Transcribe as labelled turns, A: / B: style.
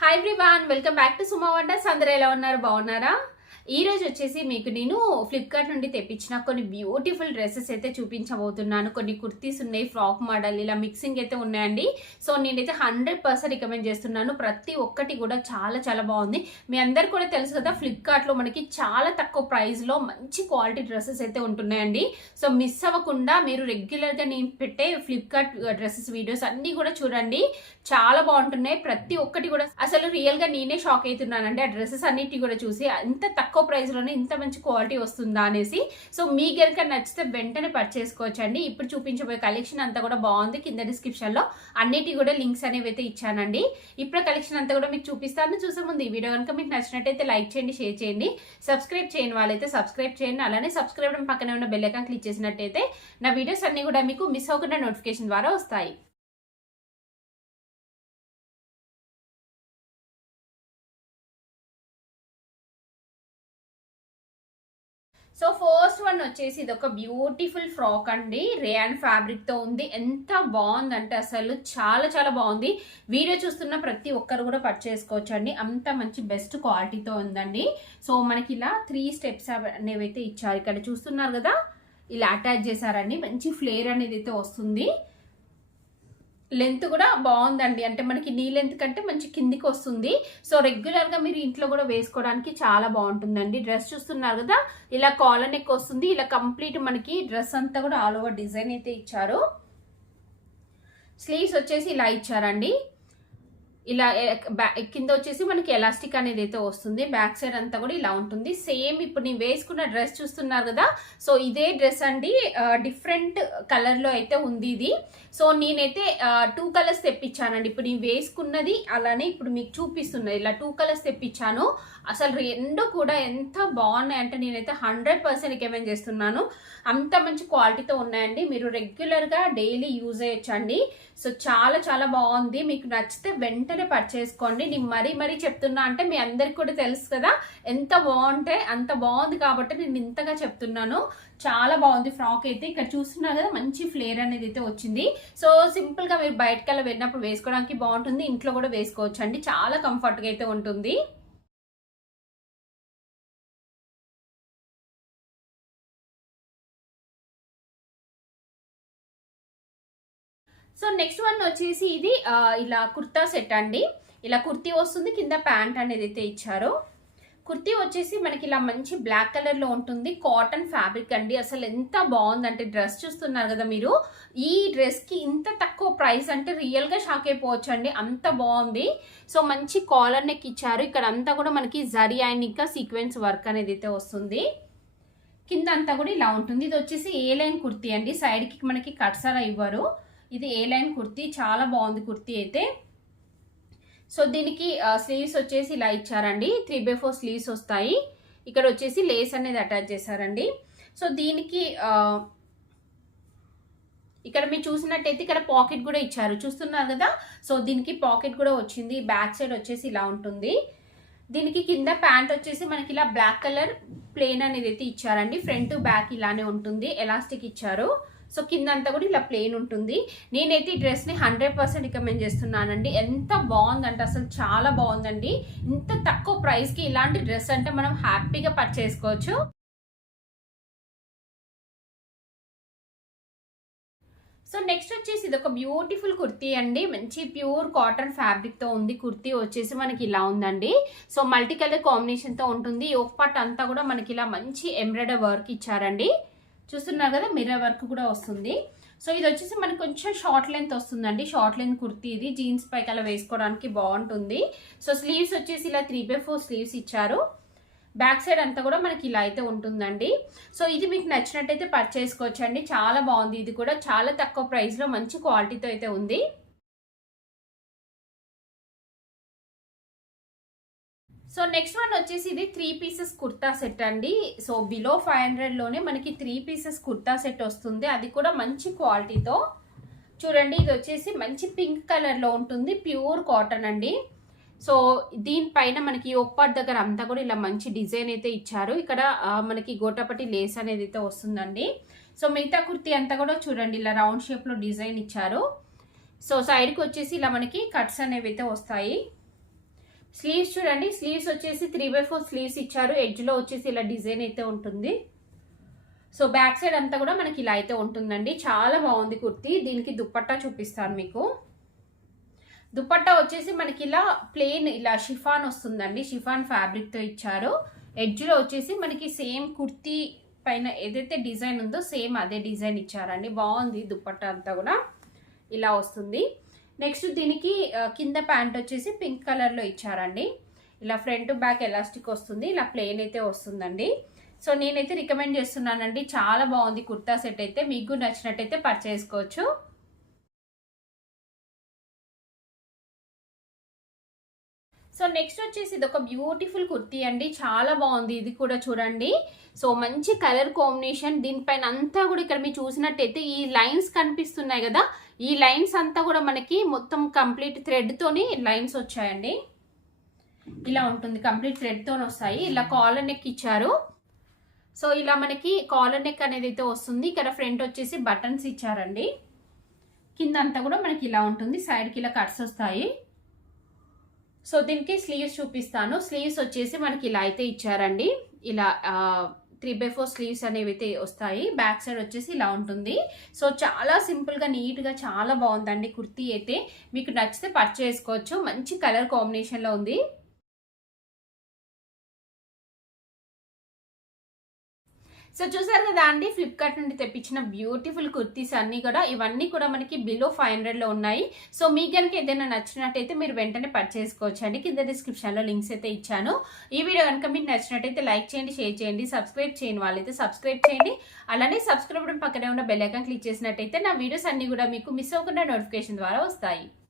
A: Hi everyone welcome back to Suma wonders అందరూ ఎలా ఉన్నారు? బాగున్నారా? ఈ రోజు వచ్చేసి మీకు నేను ఫ్లిప్కార్ట్ నుండి తెప్పించిన కొన్ని బ్యూటిఫుల్ డ్రెస్సెస్ అయితే చూపించబోతున్నాను. కొన్ని కుర్తీస్ ఉన్నాయి ఫ్రాక్ మోడల్ ఇలా మిక్సింగ్ అయితే ఉన్నాయండి. సో నేనైతే హండ్రెడ్ పర్సెంట్ రికమెండ్ చేస్తున్నాను. ప్రతి ఒక్కటి కూడా చాలా చాలా బాగుంది. మీ అందరు కూడా తెలుసు కదా ఫ్లిప్కార్ట్లో మనకి చాలా తక్కువ ప్రైస్లో మంచి క్వాలిటీ డ్రెస్సెస్ అయితే ఉంటున్నాయండి. సో మిస్ అవ్వకుండా మీరు రెగ్యులర్గా నేను పెట్టే ఫ్లిప్కార్ట్ డ్రెస్సెస్ వీడియోస్ అన్నీ కూడా చూడండి. చాలా బాగుంటున్నాయి. ప్రతి ఒక్కటి కూడా అసలు రియల్గా నేనే షాక్ అవుతున్నానండి. ఆ డ్రెస్సెస్ అన్నిటి కూడా చూసి అంత తక్కువ తక్కువ ప్రైస్లోనే ఇంత మంచి క్వాలిటీ వస్తుందా అనేసి. సో మీ కనుక నచ్చితే వెంటనే పర్చేస్ అండి ఇప్పుడు చూపించబోయే కలెక్షన్ అంతా కూడా బాగుంది. కింద డిస్క్రిప్షన్లో అన్నిటి కూడా లింక్స్ అనేవి అయితే ఇచ్చానండి. ఇప్పుడు కలెక్షన్ అంతా కూడా మీకు చూపిస్తాను. చూసే ముందు ఈ వీడియో కనుక మీకు నచ్చినట్టయితే లైక్ చేయండి షేర్ చేయండి. సబ్స్క్రైబ్ చేయని వాళ్ళైతే సబ్స్క్రైబ్ చేయండి. అలానే సబ్స్క్రైబ్ పక్కనే ఉన్న బెల్ క్లిక్ చేసినట్టయితే నా వీడియోస్ అన్ని కూడా మీకు మిస్ అవ్వకుండా నోటిఫికేషన్ ద్వారా వస్తాయి. సో ఫస్ట్ వన్ వచ్చేసి ఇది ఒక బ్యూటిఫుల్ ఫ్రాక్ అండి. రేయాన్ ఫ్యాబ్రిక్తో ఉంది. ఎంత బాగుందంటే అసలు చాలా చాలా బాగుంది. వీడియో చూస్తున్న ప్రతి ఒక్కరు కూడా పర్చేసుకోవచ్చు అండి అంత మంచి బెస్ట్ క్వాలిటీతో ఉందండి. సో మనకి ఇలా త్రీ స్టెప్స్ అనేవి అయితే ఇచ్చారు. ఇక్కడ చూస్తున్నారు కదా? ఇలా అటాచ్ చేశారండి. మంచి ఫ్లేర్ అనేది అయితే వస్తుంది. లెంత్ కూడా బాగుందండి. అంటే మనకి నీ లెంత్ కంటే మంచి కిందికి వస్తుంది. సో రెగ్యులర్గా మీరు ఇంట్లో కూడా వేసుకోవడానికి చాలా బాగుంటుందండి. డ్రెస్ చూస్తున్నారు కదా ఇలా కాలర్ నెక్ వస్తుంది. ఇలా కంప్లీట్ మనకి డ్రెస్ అంతా కూడా ఆల్ ఓవర్ డిజైన్ అయితే ఇచ్చారు. స్లీవ్స్ వచ్చేసి ఇలా ఇచ్చారండి. ఇలా కింద వచ్చేసి మనకి ఎలాస్టిక్ అనేది అయితే వస్తుంది. బ్యాక్ సైడ్ అంతా కూడా ఇలా ఉంటుంది. సేమ్ ఇప్పుడు నేను వేసుకున్న డ్రెస్ చూస్తున్నారు కదా సో ఇదే డ్రెస్ అండి డిఫరెంట్ కలర్లో అయితే ఉంది ఇది. సో నేనైతే టూ కలర్స్ తెప్పించానండి. ఇప్పుడు నేను వేసుకున్నది అలానే ఇప్పుడు మీకు చూపిస్తున్నది ఇలా టూ కలర్స్ తెప్పించాను. అసలు రెండు కూడా ఎంత బాగున్నాయి అంటే నేనైతే హండ్రెడ్ పర్సెంట్ రికమెండ్ చేస్తున్నాను. అంత మంచి క్వాలిటీతో ఉన్నాయండి. మీరు రెగ్యులర్గా డైలీ యూజ్ చేయొచ్చండి. సో చాలా చాలా బాగుంది. మీకు నచ్చితే వెంటనే పర్చేసుకోండి నేను మరీ మరీ చెప్తున్నా అంటే మీ అందరికి కూడా తెలుసు కదా ఎంత బాగుంటే అంత బాగుంది కాబట్టి నేను ఇంతగా చెప్తున్నాను. చాలా బాగుంది ఫ్రాక్ అయితే. ఇక్కడ చూస్తున్నారు కదా మంచి ఫ్లేర్ అనేది అయితే వచ్చింది. సో సింపుల్గా మీరు బయటకెళ్ళి వెళ్ళినప్పుడు వేసుకోవడానికి బాగుంటుంది. ఇంట్లో కూడా వేసుకోవచ్చు అండి చాలా కంఫర్ట్గా అయితే ఉంటుంది. సో నెక్స్ట్ వన్ వచ్చేసి ఇది ఇలా కుర్తా సెట్ అండి. ఇలా కుర్తీ వస్తుంది కింద ప్యాంట్ అనేది అయితే ఇచ్చారు. కుర్తీ వచ్చేసి మనకి ఇలా మంచి బ్లాక్ కలర్లో ఉంటుంది. కాటన్ ఫ్యాబ్రిక్ అండి. అసలు ఎంత బాగుందంటే డ్రెస్ చూస్తున్నారు కదా మీరు. ఈ డ్రెస్కి ఇంత తక్కువ ప్రైస్ అంటే రియల్గా షాక్ అయిపోవచ్చు అండి అంత బాగుంది. సో మంచి కాలర్ నెక్ ఇచ్చారు. ఇక్కడ అంతా కూడా మనకి జరి అండ్ ఇంకా సీక్వెన్స్ వర్క్ అనేది అయితే వస్తుంది. కింద అంతా కూడా ఇలా ఉంటుంది. ఇది వచ్చేసి ఏ లైన్ కుర్తీ అండి? సైడ్కి మనకి కట్సరా ఇవ్వరు. ఇది ఏ లైన్ కుర్తీ చాలా బాగుంది కుర్తీ అయితే. సో దీనికి స్లీవ్స్ వచ్చేసి ఇలా ఇచ్చారండి. త్రీ బై ఫోర్ స్లీవ్స్ వస్తాయి. ఇక్కడ వచ్చేసి లేస్ అనేది అటాచ్ చేశారండి. సో దీనికి ఇక్కడ మీరు చూసినట్టయితే ఇక్కడ పాకెట్ కూడా ఇచ్చారు. చూస్తున్నారు కదా? సో దీనికి పాకెట్ కూడా వచ్చింది. బ్యాక్ సైడ్ వచ్చేసి ఇలా ఉంటుంది. దీనికి కింద ప్యాంట్ వచ్చేసి మనకి ఇలా బ్లాక్ కలర్ ప్లేన్ అనేది అయితే ఇచ్చారండి. ఫ్రంట్ బ్యాక్ ఇలానే ఉంటుంది. ఎలాస్టిక్ ఇచ్చారు. సో కింద అంతా కూడా ఇలా ప్లెయిన్ ఉంటుంది. నేనైతే ఈ డ్రెస్ని హండ్రెడ్ పర్సెంట్ రికమెండ్ చేస్తున్నానండి. ఎంత బాగుందంటే అసలు చాలా బాగుందండి. ఇంత తక్కువ ప్రైస్కి ఇలాంటి డ్రెస్ అంటే మనం హ్యాపీగా పర్చేసుకోవచ్చు సో నెక్స్ట్ వచ్చేసి ఇది ఒక బ్యూటిఫుల్ కుర్తీ అండి. మంచి ప్యూర్ కాటన్ ఫ్యాబ్రిక్తో ఉంది. కుర్తీ వచ్చేసి మనకి ఇలా ఉందండి. సో మల్టీ కలర్ కాంబినేషన్తో ఉంటుంది. ఒక పార్ట్ అంతా కూడా మనకి ఇలా మంచి ఎంబ్రాయిడర్ వర్క్ ఇచ్చారండి. చూస్తున్నారు కదా మిర్రర్ వర్క్ కూడా వస్తుంది. సో ఇది వచ్చేసి మనకి కొంచెం షార్ట్ లెంత్ వస్తుందండి. షార్ట్ లెంత్ కుర్తీ ఇది. జీన్స్ పైకి అలా వేసుకోవడానికి బాగుంటుంది. సో స్లీవ్స్ వచ్చేసి ఇలా త్రీ బై ఫోర్ స్లీవ్స్ ఇచ్చారు. బ్యాక్ సైడ్ అంతా కూడా మనకి ఇలా అయితే ఉంటుందండి. సో ఇది మీకు నచ్చినట్టయితే పర్చేసుకోవచ్చు అండి చాలా బాగుంది. ఇది కూడా చాలా తక్కువ ప్రైస్లో మంచి క్వాలిటీతో అయితే ఉంది. సో నెక్స్ట్ వన్ వచ్చేసి ఇది త్రీ పీసెస్ కుర్తా సెట్ అండి. సో బిలో ఫైవ్ హండ్రెడ్లోనే మనకి త్రీ పీసెస్ కుర్తా సెట్ వస్తుంది. అది కూడా మంచి క్వాలిటీతో చూడండి ఇది వచ్చేసి మంచి పింక్ కలర్లో ఉంటుంది. ప్యూర్ కాటన్ అండి. సో దీనిపైన మనకి ఒక్పాట్ దగ్గర అంతా కూడా ఇలా మంచి డిజైన్ అయితే ఇచ్చారు. ఇక్కడ మనకి గోటపటి లేస్ అనేది అయితే వస్తుందండి. సో మిగతా కుర్తీ అంతా కూడా చూడండి ఇలా రౌండ్ షేప్లో డిజైన్ ఇచ్చారు. సో సైడ్కి వచ్చేసి ఇలా మనకి కట్స్ అనేవి అయితే వస్తాయి. స్లీవ్స్ చూడండి. స్లీవ్స్ వచ్చేసి త్రీ బై ఫోర్ స్లీవ్స్ ఇచ్చారు. ఎడ్జ్లో వచ్చేసి ఇలా డిజైన్ అయితే ఉంటుంది. సో బ్యాక్ సైడ్ అంతా కూడా మనకి ఇలా అయితే ఉంటుందండి. చాలా బాగుంది కుర్తీ. దీనికి దుప్పట్టా చూపిస్తాను మీకు. దుపట్టా వచ్చేసి మనకి ఇలా ప్లెయిన్ ఇలా షిఫాన్ వస్తుందండి. షిఫాన్ ఫ్యాబ్రిక్తో ఇచ్చారు. ఎడ్జ్లో వచ్చేసి మనకి సేమ్ కుర్తీ పైన ఏదైతే డిజైన్ ఉందో సేమ్ అదే డిజైన్ ఇచ్చారండి. బాగుంది దుప్పట్టా అంతా కూడా. ఇలా వస్తుంది. నెక్స్ట్ దీనికి కింద ప్యాంట్ వచ్చేసి పింక్ కలర్లో ఇచ్చారండి. ఇలా ఫ్రంట్ బ్యాక్ ఎలాస్టిక్ వస్తుంది ఇలా ప్లెయిన్ అయితే వస్తుందండి. సో నేనైతే రికమెండ్ చేస్తున్నానండి. చాలా బాగుంది కుర్తా సెట్ అయితే మీకు నచ్చినట్టయితే పర్చేసుకోవచ్చు సో నెక్స్ట్ వచ్చేసి ఇది ఒక బ్యూటిఫుల్ కుర్తీ అండి. చాలా బాగుంది. ఇది కూడా చూడండి. సో మంచి కలర్ కాంబినేషన్. దీనిపైన అంతా కూడా ఇక్కడ మీరు చూసినట్టయితే ఈ లైన్స్ కనిపిస్తున్నాయి కదా. ఈ లైన్స్ అంతా కూడా మనకి మొత్తం కంప్లీట్ థ్రెడ్తోని లైన్స్ వచ్చాయండి. ఇలా ఉంటుంది. కంప్లీట్ థ్రెడ్తో వస్తాయి. ఇలా కాలర్ నెక్ ఇచ్చారు. సో ఇలా మనకి కాలర్ నెక్ అనేది అయితే వస్తుంది. ఇక్కడ ఫ్రంట్ వచ్చేసి బటన్స్ ఇచ్చారండి. కింద అంతా కూడా మనకి ఇలా ఉంటుంది. సైడ్కి ఇలా కట్స్ వస్తాయి. సో దీనికి స్లీవ్స్ చూపిస్తాను. స్లీవ్స్ వచ్చేసి మనకి ఇలా అయితే ఇచ్చారండి. ఇలా త్రీ బై ఫోర్ స్లీవ్స్ అనేవి అయితే వస్తాయి. బ్యాక్ సైడ్ వచ్చేసి ఇలా ఉంటుంది. సో చాలా సింపుల్గా నీట్గా చాలా బాగుందండి కుర్తీ అయితే. మీకు నచ్చితే పర్చేసుకోవచ్చు మంచి కలర్ కాంబినేషన్లో ఉంది. సో చూసారు కదా అండి ఫ్లిప్కార్ట్ నుండి తెప్పించిన బ్యూటిఫుల్ కుర్తీస్ అన్నీ కూడా ఇవన్నీ కూడా మనకి బిలో ఫైవ్ హండ్రెడ్లో ఉన్నాయి. సో మీకు కనుక ఏదైనా నచ్చినట్టయితే మీరు వెంటనే పర్చేస్ అండి. కింద డిస్క్రిప్షన్లో లింక్స్ అయితే ఇచ్చాను. ఈ వీడియో కనుక మీకు నచ్చినట్టయితే లైక్ చేయండి షేర్ చేయండి సబ్స్క్రైబ్ చేయని వాళ్ళైతే సబ్స్క్రైబ్ చేయండి. అలానే సబ్స్క్రైబ్ పక్కనే ఉన్న బెల్ ఐకాన్ క్లిక్ చేసినట్టయితే నా వీడియోస్ అన్నీ కూడా మీకు మిస్ అవ్వకుండా నోటిఫికేషన్ ద్వారా వస్తాయి.